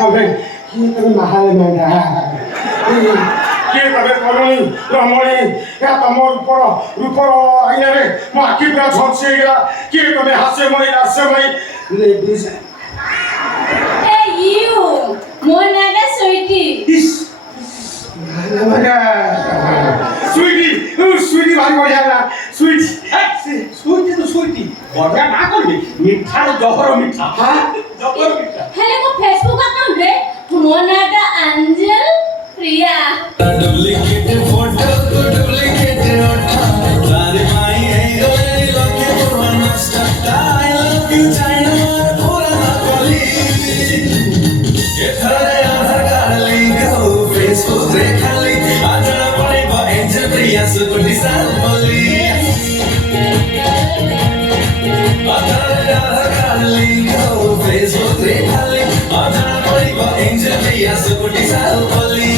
তবে কি তুমি মাহালে মেঘা কি তবে করণী রমণী তোমার রূপর আইনারে ମୋ ଆଖି ପୁରା ଝଲସି ହେଇଗଲା କିଏ ତମେ ହାସ୍ୟମୟୀ ହାସ୍ୟମୟୀ Hey you, ମୋ ନାଁଟା ସୁଇଟି। ସୁଇଟି ସୁଇଟି ଭାରି ବଢିଆ ନା ସୁଇଟି ସୁଇଟି ତ ସୁଇଟି ବଢିଆ ନା କରିବି ମିଠାର ଜହର ମିଠା ଜହର ମିଠା ହେଲେ ମୋ ଫେସବୁକ୍ ଆକାଉଣ୍ଟରେ ମୋ ନାଁଟା ଆଞ୍ଜେଲ ପ୍ରିୟା। डुप्लीकेट फोटो को डुप्लीकेट ओठा तारे माई है गोरी लगे पुराना stuff I love you China पुराना कली ये थारे आधार कार्ड लिंक हो फेसबुक रे खाली आजना पड़े बा एंजल प्रिया सुकुटी साल बोली थारे आधार कार्ड लिंक हो फेसबुक रे खाली आजना पड़े बा एंजल प्रिया सुकुटी साल बोली